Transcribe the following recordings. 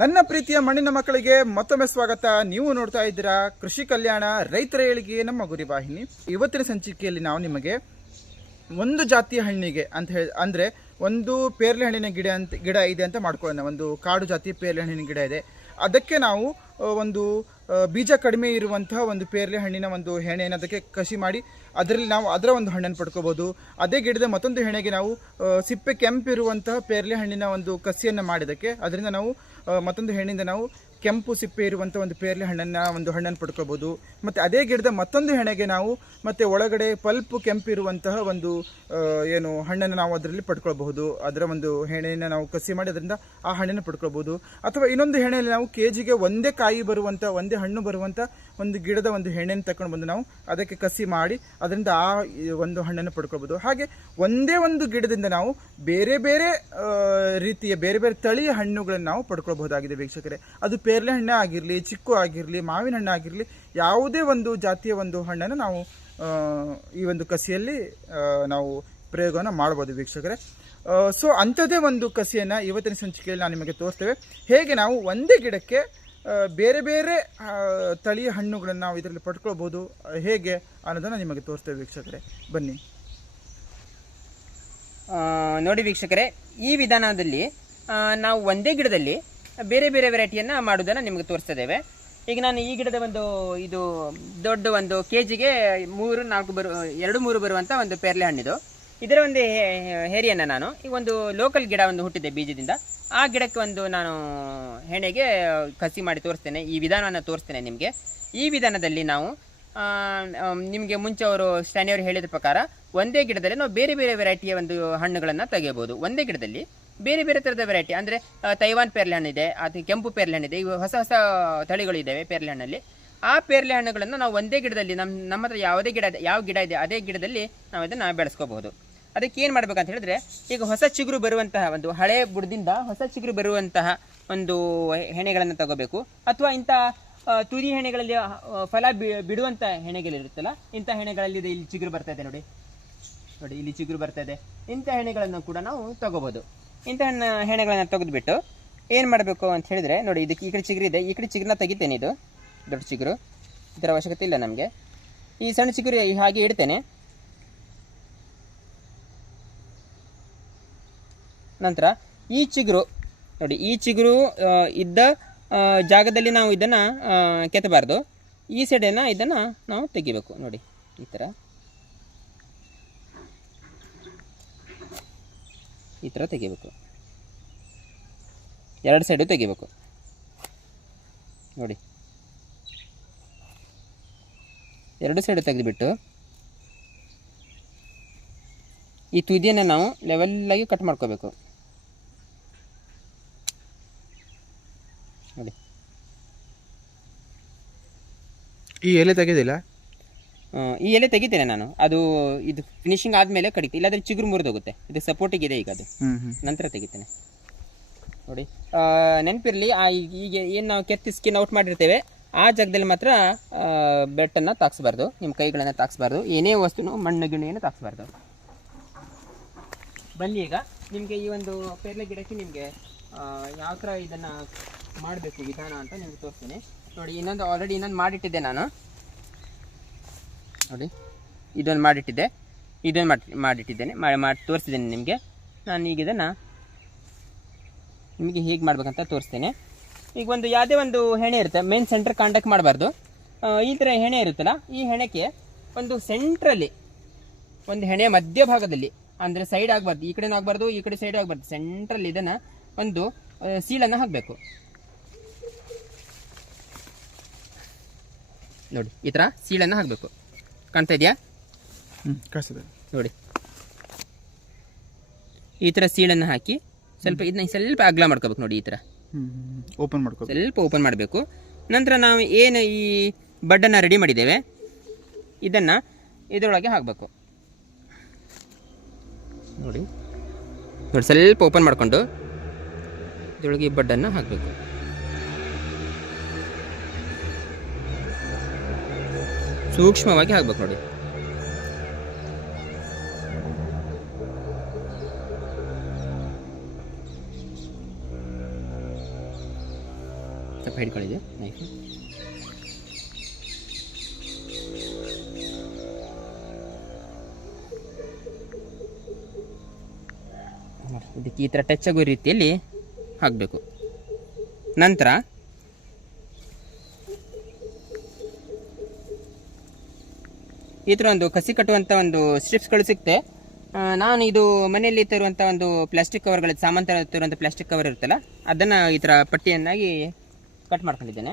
ನನ್ನ ಪ್ರೀತಿಯ ಮಣ್ಣಿನ ಮಕ್ಕಳಿಗೆ ಮತ್ತೊಮ್ಮೆ ಸ್ವಾಗತ. ನೀವು ನೋಡ್ತಾ ಇದ್ದೀರಾ ಕೃಷಿ ಕಲ್ಯಾಣ ರೈತರ ಏಳಿಗೆ ನಮ್ಮ ಗುರಿ ವಾಹಿನಿ. ಇವತ್ತಿನ ಸಂಚಿಕೆಯಲ್ಲಿ ನಾವು ನಿಮಗೆ ಒಂದು ಜಾತಿಯ ಹಣ್ಣಿಗೆ ಅಂತ ಹೇಳಿ ಅಂದರೆ ಒಂದು ಪೇರ್ಲೆ ಹಣ್ಣಿನ ಗಿಡ ಅಂತ, ಗಿಡ ಇದೆ ಅಂತ ಮಾಡ್ಕೊಳ್ಳೋಣ. ಒಂದು ಕಾಡು ಜಾತಿಯ ಪೇರ್ಲೆ ಹಣ್ಣಿನ ಗಿಡ ಇದೆ. ಅದಕ್ಕೆ ನಾವು ಒಂದು ಬೀಜ ಕಡಿಮೆ ಇರುವಂತಹ ಒಂದು ಪೇರಲೆ ಹಣ್ಣಿನ ಒಂದು ಹೆಣೆಯನ್ನು ಅದಕ್ಕೆ ಕಸಿ ಮಾಡಿ ಅದರಲ್ಲಿ ನಾವು ಅದರ ಒಂದು ಹಣ್ಣನ್ನು ಪಡ್ಕೋಬೋದು ಅದೇ ಗಿಡದ ಮತ್ತೊಂದು ಹೆಣೆಗೆ ನಾವು ಸಿಪ್ಪೆ ಸಿಪ್ಪೆ ಕೆಂಪಿರುವಂತಹ ಪೇರಲೆ ಹಣ್ಣಿನ ಒಂದು ಕಸಿಯನ್ನು ಮಾಡಿದ್ದಕ್ಕೆ ಅದರಿಂದ ನಾವು ಮತ್ತೊಂದು ಹೆಣ್ಣಿಂದ ನಾವು ಕೆಂಪು ಸಿಪ್ಪೆ ಇರುವಂಥ ಒಂದು ಪೇರಲೆ ಹಣ್ಣನ್ನು, ಒಂದು ಹಣ್ಣನ್ನು ಪಡ್ಕೋಬೋದು ಮತ್ತು ಅದೇ ಗಿಡದ ಮತ್ತೊಂದು ಹೆಣೆಗೆ ನಾವು ಮತ್ತು ಒಳಗಡೆ ಪಲ್ಪ್ ಕೆಂಪಿರುವಂತಹ ಒಂದು ಏನು ಹಣ್ಣನ್ನು ನಾವು ಅದರಲ್ಲಿ ಪಡ್ಕೊಳ್ಬಹುದು ಅದರ ಒಂದು ಹೆಣೆಯನ್ನು ನಾವು ಕಸಿ ಮಾಡಿ ಅದರಿಂದ ಆ ಹಣ್ಣನ್ನು ಪಡ್ಕೊಳ್ಬೋದು ಅಥವಾ ಇನ್ನೊಂದು ಹೆಣೆಯಲ್ಲಿ ನಾವು ಕೆ ಜಿಗೆ ಒಂದೇ ಬರುವಂಥ ಒಂದೇ ಹಣ್ಣು ಬರುವಂಥ ಒಂದು ಗಿಡದ ಒಂದು ಹೆಣ್ಣೆಯನ್ನು ತಕೊಂಡು ಬಂದು ನಾವು ಅದಕ್ಕೆ ಕಸಿ ಮಾಡಿ ಅದರಿಂದ ಆ ಒಂದು ಹಣ್ಣನ್ನು ಪಡ್ಕೊಳ್ಬೋದು. ಹಾಗೆ ಒಂದೇ ಒಂದು ಗಿಡದಿಂದ ನಾವು ಬೇರೆ ಬೇರೆ ರೀತಿಯ ಬೇರೆ ಬೇರೆ ತಳಿಯ ಹಣ್ಣುಗಳನ್ನು ನಾವು ಪಡ್ಕೊಳ್ಬಹುದಾಗಿದೆ ವೀಕ್ಷಕರೇ. ಅದು ಪೇರ್ಲೆ ಹಣ್ಣೆ ಆಗಿರಲಿ, ಚಿಕ್ಕು ಆಗಿರಲಿ, ಮಾವಿನ ಹಣ್ಣು ಆಗಿರಲಿ, ಯಾವುದೇ ಒಂದು ಜಾತಿಯ ಒಂದು ಹಣ್ಣನ್ನು ನಾವು ಈ ಒಂದು ಕಸಿಯಲ್ಲಿ ನಾವು ಪ್ರಯೋಗವನ್ನು ಮಾಡ್ಬೋದು ವೀಕ್ಷಕರೇ. ಸೊ ಅಂಥದ್ದೇ ಒಂದು ಕಸಿಯನ್ನು ಇವತ್ತಿನ ಸಂಚಿಕೆಯಲ್ಲಿ ನಾನು ನಿಮಗೆ ತೋರಿಸ್ತೇವೆ. ಹೇಗೆ ನಾವು ಒಂದೇ ಗಿಡಕ್ಕೆ ಬೇರೆ ಬೇರೆ ತಳಿಯ ಹಣ್ಣುಗಳನ್ನು ನಾವು ಇದರಲ್ಲಿ ಪಡ್ಕೊಳ್ಬೋದು. ಹೇಗೆ ಅನ್ನೋದನ್ನು ನಿಮಗೆ ತೋರಿಸ್ತೇವೆ ವೀಕ್ಷಕರೇ. ಬನ್ನಿ. ನೋಡಿ ವೀಕ್ಷಕರೇ, ಈ ವಿಧಾನದಲ್ಲಿ ನಾವು ಒಂದೇ ಗಿಡದಲ್ಲಿ ಬೇರೆ ಬೇರೆ ವೆರೈಟಿಯನ್ನು ಮಾಡೋದನ್ನು ನಿಮಗೆ ತೋರಿಸ್ತಾ ಇದ್ದೇವೆ ಈಗ ನಾನು ಈ ಗಿಡದ ಒಂದು, ಇದು ದೊಡ್ಡ ಒಂದು ಕೆ ಜಿಗೆ ಮೂರು, ನಾಲ್ಕು ಬರು, ಎರಡು ಮೂರು ಬರುವಂಥ ಒಂದು ಪೇರ್ಲೆ ಹಣ್ಣಿದು. ಇದರ ಒಂದು ಹೇರಿಯನ್ನು ನಾನು ಈಗ ಒಂದು ಲೋಕಲ್ ಗಿಡ ಒಂದು ಹುಟ್ಟಿದೆ ಬೀಜದಿಂದ. ಆ ಗಿಡಕ್ಕೆ ಒಂದು ನಾನು ಹೆಣೆಗೆ ಕಸಿ ಮಾಡಿ ತೋರಿಸ್ತೇನೆ. ಈ ವಿಧಾನವನ್ನು ತೋರಿಸ್ತೇನೆ ನಿಮಗೆ. ಈ ವಿಧಾನದಲ್ಲಿ ನಾವು ನಿಮಗೆ ಮುಂಚೆ ಅವರು ಸ್ಟ್ಯಾನಿಯವರು ಹೇಳಿದ ಪ್ರಕಾರ ಒಂದೇ ಗಿಡದಲ್ಲಿ ನಾವು ಬೇರೆ ಬೇರೆ ವೆರೈಟಿಯ ಒಂದು ಹಣ್ಣುಗಳನ್ನು ತೆಗೆಯಬಹುದು. ಒಂದೇ ಗಿಡದಲ್ಲಿ ಬೇರೆ ಬೇರೆ ಥರದ ವೆರೈಟಿ ಅಂದರೆ ತೈವಾನ್ ಪೇರ್ಲೆ ಹಣ್ಣಿದೆ ಅದು ಕೆಂಪು ಪೇರ್ಲೆ ಹಣ್ಣಿದೆ ಇವು ಹೊಸ ಹೊಸ ತಳಿಗಳು ಇದ್ದಾವೆ ಪೇರ್ಲೆ ಹಣ್ಣಲ್ಲಿ ಆ ಪೇರ್ಲೆ ಹಣ್ಣುಗಳನ್ನು ನಾವು ಒಂದೇ ಗಿಡದಲ್ಲಿ ನಮ್ಮ ನಮ್ಮ ಹತ್ರ ಯಾವುದೇ ಗಿಡ ಇದೆ ಯಾವ ಗಿಡ ಇದೆ, ಅದೇ ಗಿಡದಲ್ಲಿ ನಾವು ಇದನ್ನು ಬೆಳೆಸ್ಕೋಬಹುದು. ಅದಕ್ಕೆ ಏನು ಮಾಡ್ಬೇಕಂತ ಹೇಳಿದ್ರೆ, ಈಗ ಹೊಸ ಚಿಗುರು ಬರುವಂತಹ ಒಂದು ಹಳೆ ಬುಡದಿಂದ ಹೊಸ ಚಿಗುರು ಬರುವಂತಹ ಒಂದು ಹೆಣೆಗಳನ್ನು ತಗೋಬೇಕು. ಅಥವಾ ಇಂಥ ತುದಿ ಹೆಣೆಗಳಲ್ಲಿ ಫಲ ಬಿಡುವಂಥ ಹೆಣೆಗಳಿರುತ್ತಲ್ಲ ಇಂಥ ಹೆಣೆಗಳಲ್ಲಿ ಇಲ್ಲಿ ಚಿಗುರು ಬರ್ತಾ ಇದೆ ನೋಡಿ. ನೋಡಿ, ಇಲ್ಲಿ ಚಿಗುರು ಬರ್ತಾ ಇದೆ. ಇಂಥ ಹೆಣೆಗಳನ್ನು ಕೂಡ ನಾವು ತಗೋಬೋದು. ಇಂಥ ಹೆಣ್ಣು ಹೆಣೆಗಳನ್ನು ತೆಗೆದುಬಿಟ್ಟು ಏನು ಮಾಡಬೇಕು ಅಂತ ಹೇಳಿದ್ರೆ, ನೋಡಿ, ಇದಕ್ಕೆ ಈ ಕಡೆ ಚಿಗುರು ಇದೆ. ಈ ಕಡೆ ಚಿಗುರನ್ನ ತೆಗಿತೇನೆ ಇದು. ದೊಡ್ಡ ಚಿಗುರು. ಇದರ ಅವಶ್ಯಕತೆ ಇಲ್ಲ ನಮಗೆ. ಈ ಸಣ್ಣ ಚಿಗುರು ಹಾಗೆ ಇಡ್ತೇನೆ. ನಂತರ ಈ ಚಿಗುರು, ನೋಡಿ, ಈ ಚಿಗುರು ಇದ್ದ ಜಾಗದಲ್ಲಿ ನಾವು ಇದನ್ನು ಕೆತ್ತಬಾರ್ದು. ಈ ಸೈಡನ್ನು ಇದನ್ನು ನಾವು ತೆಗಿಬೇಕು, ನೋಡಿ, ಈ ಥರ ಈ ಥರ ತೆಗಿಬೇಕು. ಎರಡು ಸೈಡು ತೆಗಿಬೇಕು. ನೋಡಿ. ಎರಡು ಸೈಡು ತೆಗೆದುಬಿಟ್ಟು, ಈ ತುದಿಯನ್ನು ನಾವು ಲೆವೆಲ್ಲಾಗಿ ಕಟ್ ಮಾಡ್ಕೋಬೇಕು. ಈ ಎಲೆ ತೆಗೆದಿಲ್ಲ? ಆ, ಈ ಎಲೆ ತೆಗಿತೇನೆ ನಾನು. ಅದು ಇದು ಫಿನಿಶಿಂಗ್ ಆದಮೇಲೆ ಕಡಿತೀನಿ ಇಲ್ಲಾಂದ್ರೆ ಚಿಗುರು ಮುರಿದೋಗುತ್ತೆ ಇದು ಸಪೋರ್ಟಿಗೆ ಇದೆ ಈಗ ಅದು. ನಂತರ ತೆಗಿತೇನೆ. ನೋಡಿ. ನೆನಪಿರಲಿ ಆ ಈಗ ಈಗ ಏನು ನಾವು ಕೆತ್ತಿ ಸ್ಕಿನ್ ಔಟ್ ಮಾಡಿರ್ತೇವೆ ಆ ಜಾಗದಲ್ಲಿ ಮಾತ್ರ ಬೆಟ್ಟನ್ನು ತಾಕ್ಸ್ಬಾರ್ದು. ನಿಮ್ಮ ಕೈಗಳನ್ನು ತಾಕ್ಸ್ಬಾರ್ದು. ಏನೇ ವಸ್ತುನು ಮಣ್ಣು ಗಿಣ್ಣು ಏನು ತಾಕ್ಸ್ಬಾರ್ದು. ಬನ್ನಿ ಈಗ. ನಿಮಗೆ ಈ ಒಂದು ಪೇರ್ಲೆ ಗಿಡಕ್ಕೆ ನಿಮಗೆ ಯಾವ ಥರ ಇದನ್ನು ಮಾಡಬೇಕು ವಿಧಾನ ಅಂತ ನಿಮ್ಗೆ ತೋರಿಸ್ತೀನಿ. ನೋಡಿ, ಇನ್ನೊಂದು ಆಲ್ರೆಡಿ ಇನ್ನೊಂದು ಮಾಡಿಟ್ಟಿದ್ದೆ ನಾನು. ನೋಡಿ, ಇದೊಂದು ಮಾಡಿಟ್ಟಿದ್ದೆ. ಇದೊಂದು ಮಾಡಿ, ಮಾಡಿಟ್ಟಿದ್ದೇನೆ. ಮಾಡಿ ಮಾಡಿ ತೋರಿಸಿದ್ದೇನೆ ನಿಮಗೆ. ನಾನು ಈಗ ಇದನ್ನು ನಿಮಗೆ ಹೇಗೆ ಮಾಡ್ಬೇಕಂತ ತೋರಿಸ್ತೇನೆ. ಈಗ ಒಂದು ಯಾವುದೇ ಒಂದು ಹೆಣೆ ಇರುತ್ತೆ ಮೇನ್ ಸೆಂಟರ್ ಕಾಂಟ್ಯಾಕ್ಟ್ ಮಾಡಬಾರ್ದು. ಈ ಥರ ಹೆಣೆ ಇರುತ್ತಲ್ಲ, ಈ ಹೆಣೆಗೆ ಒಂದು ಸೆಂಟ್ರಲ್ಲಿ ಒಂದು ಹೆಣೆಯ ಮಧ್ಯಭಾಗದಲ್ಲಿ, ಅಂದರೆ ಸೈಡ್ ಆಗಬಾರ್ದು, ಈ ಕಡೆನೂ ಆಗಬಾರ್ದು, ಈ ಕಡೆ ಸೈಡ್ ಆಗಬಾರ್ದು ಸೆಂಟ್ರಲ್ಲಿ ಇದನ್ನು ಒಂದು ಸೀಲನ್ನು ಹಾಕಬೇಕು. ನೋಡಿ ಈ ಥರ ಸೀಳನ್ನು ಹಾಕಬೇಕು. ಕಾಣ್ತಾ ಇದೆಯಾ? ಹ್ಞೂ ನೋಡಿ. ಈ ಥರ ಸೀಳನ್ನು ಹಾಕಿ ಸ್ವಲ್ಪ ಇದನ್ನ ಸ್ವಲ್ಪ ಅಗ್ಲ ಮಾಡ್ಕೋಬೇಕು ನೋಡಿ ಈ ಥರ ಹ್ಞೂ ಓಪನ್ ಮಾಡ್ಕೋ ಸ್ವಲ್ಪ ಓಪನ್ ಮಾಡಬೇಕು. ನಂತರ ನಾವು ಏನು ಈ ಬಡ್ಡನ್ನು ರೆಡಿ ಮಾಡಿದ್ದೇವೆ ಇದನ್ನು ಇದರೊಳಗೆ ಹಾಕಬೇಕು. ನೋಡಿ. ನೋಡಿ ಸ್ವಲ್ಪ ಓಪನ್ ಮಾಡಿಕೊಂಡು ಇದರೊಳಗೆ ಈ ಬಡ್ಡನ್ನು ಹಾಕಬೇಕು. ಸೂಕ್ಷ್ಮವಾಗಿ ಹಾಕ್ಬೇಕು ನೋಡಿ. ಸ್ವಲ್ಪ ಹಿಡ್ಕೊಳ್ಳಿದೆ ನೈಫ್ ಇದಕ್ಕೆ ಈ ಥರ ಟಚ್ ಆಗೋ ರೀತಿಯಲ್ಲಿ ಹಾಕಬೇಕು. ನಂತರ ಈ ಥರ ಒಂದು ಕಸಿ ಕಟ್ಟುವಂಥ ಒಂದು ಸ್ಟ್ರಿಪ್ಸ್ಗಳು ಸಿಗುತ್ತೆ ನಾನು ಇದು ಮನೆಯಲ್ಲಿ ತರುವಂಥ ಒಂದು ಪ್ಲಾಸ್ಟಿಕ್ ಕವರ್ಗಳು ಸಾಮಾನು ತರ- ತರುವಂಥ ಪ್ಲಾಸ್ಟಿಕ್ ಕವರ್ ಇರುತ್ತಲ್ಲ, ಅದನ್ನು ಈ ಥರ ಪಟ್ಟಿಯನ್ನಾಗಿ ಕಟ್ ಮಾಡ್ಕೊಂಡಿದ್ದೇನೆ.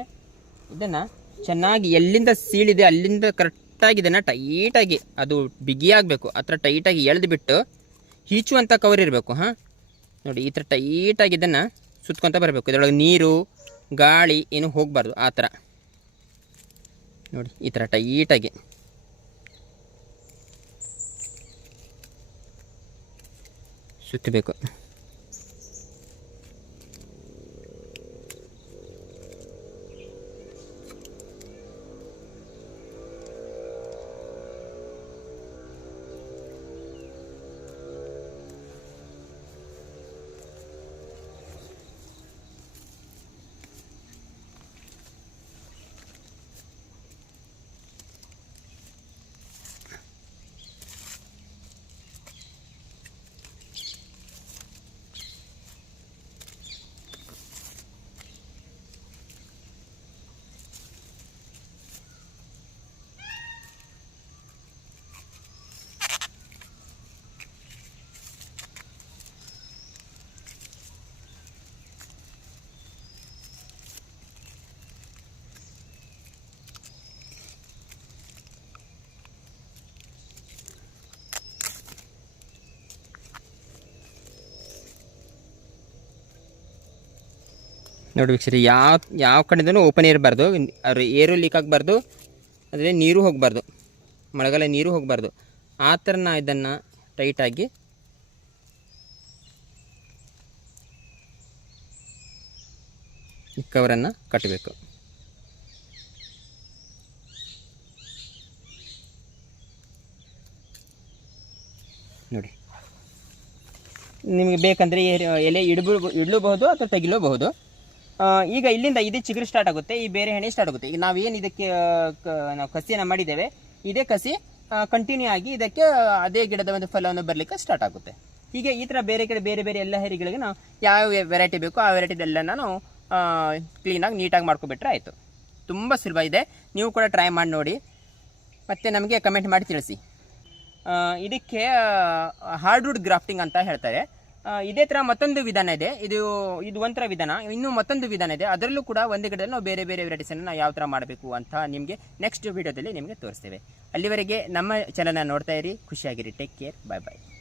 ಇದನ್ನು ಚೆನ್ನಾಗಿ ಎಲ್ಲಿಂದ ಸೀಳಿದೆ ಅಲ್ಲಿಂದ ಕರೆಕ್ಟಾಗಿ ಇದನ್ನು ಟೈಟಾಗಿ ಅದು ಬಿಗಿಯಾಗಬೇಕು ಆ ಥರ ಟೈಟಾಗಿ ಎಳೆದು ಬಿಟ್ಟು ಹೀಚುವಂಥ ಕವರ್ ಇರಬೇಕು, ಹಾಂ. ನೋಡಿ, ಈ ಥರ ಟೈಟಾಗಿ ಇದನ್ನು ಸುತ್ಕೊತ ಬರಬೇಕು. ಇದರೊಳಗೆ ನೀರು, ಗಾಳಿ ಏನು ಹೋಗಬಾರ್ದು, ಆ ಥರ ನೋಡಿ, ಈ ಥರ ಟೈಟಾಗಿ ちょっとべか。ನೋಡಿ ವೀಕ್ಷರಿ, ಯಾವ ಯಾವ ಕಡೆಯಿಂದ ಓಪನ್ ಇರಬಾರ್ದು ಅವ್ರ ಏರು ಲೀಕ್ ಆಗಬಾರ್ದು ಅಂದರೆ ನೀರು ಹೋಗಬಾರ್ದು. ಮಳೆಗಾಲ ನೀರು ಹೋಗಬಾರ್ದು. ಆ ಥರ ನಾ ಇದನ್ನು ಟೈಟಾಗಿ ಕವರನ್ನು ಕಟ್ಟಬೇಕು ನೋಡಿ. ನಿಮಗೆ ಬೇಕಂದರೆ ಎಲೆ ಇಡಬು, ಇಡಲೂಬಹುದು ಅಥವಾ ತೆಗಿಲೂಬಹುದು? ಈಗ ಇಲ್ಲಿಂದ ಇದೇ ಚಿಗುರು ಸ್ಟಾರ್ಟ್ ಆಗುತ್ತೆ, ಈ ಬೇರೆ ಹೆಣೆ ಸ್ಟಾರ್ಟ್ ಆಗುತ್ತೆ. ಈಗ ನಾವೇನು ಇದಕ್ಕೆ ನಾವು ಕಸಿಯನ್ನು ಮಾಡಿದ್ದೇವೆ, ಇದೇ ಕಸಿ ಕಂಟಿನ್ಯೂ ಆಗಿ ಇದಕ್ಕೆ ಅದೇ ಗಿಡದ ಒಂದು ಫಲವನ್ನು ಬರಲಿಕ್ಕೆ ಸ್ಟಾರ್ಟ್ ಆಗುತ್ತೆ. ಹೀಗೆ ಈ ಥರ ಬೇರೆ ಕಡೆ, ಬೇರೆ ಬೇರೆ ಎಲ್ಲ ಹೆರಿಗಳಿಗೆ ನಾವು ಯಾವ ವೆರೈಟಿ ಬೇಕೋ ಆ ವೆರೈಟಿದೆಲ್ಲ ನಾನು ಕ್ಲೀನಾಗಿ ನೀಟಾಗಿ ಮಾಡ್ಕೊಬಿಟ್ರೆ ಆಯಿತು. ತುಂಬ ಸುಲಭ ಇದೆ. ನೀವು ಕೂಡ ಟ್ರೈ ಮಾಡಿ ನೋಡಿ. ಮತ್ತು ನಮಗೆ ಕಮೆಂಟ್ ಮಾಡಿ ತಿಳಿಸಿ. ಇದಕ್ಕೆ ಹಾರ್ಡ್ವುಡ್ ಗ್ರಾಫ್ಟಿಂಗ್ ಅಂತ ಹೇಳ್ತಾರೆ. ಇದೇ ಥರ ಮತ್ತೊಂದು ವಿಧಾನ ಇದೆ. ಇದು ಇದು ಒಂಥರ ವಿಧಾನ. ಇನ್ನೂ ಮತ್ತೊಂದು ವಿಧಾನ ಇದೆ. ಅದರಲ್ಲೂ ಕೂಡ ಒಂದು ಗಿಡದಲ್ಲಿ ನಾವು ಬೇರೆ ಬೇರೆ ವೆರೈಟೀಸನ್ನು ನಾವು ಯಾವ ಥರ ಮಾಡಬೇಕು ಅಂತ ನಿಮಗೆ ನೆಕ್ಸ್ಟ್ ವಿಡಿಯೋದಲ್ಲಿ ನಿಮಗೆ ತೋರಿಸ್ತೇವೆ. ಅಲ್ಲಿವರೆಗೆ ನಮ್ಮ ಚಾನಲ್ನ ನೋಡ್ತಾ ಇರಿ. ಖುಷಿಯಾಗಿರಿ. ಟೇಕ್ ಕೇರ್ ಬಾಯ್ ಬಾಯ್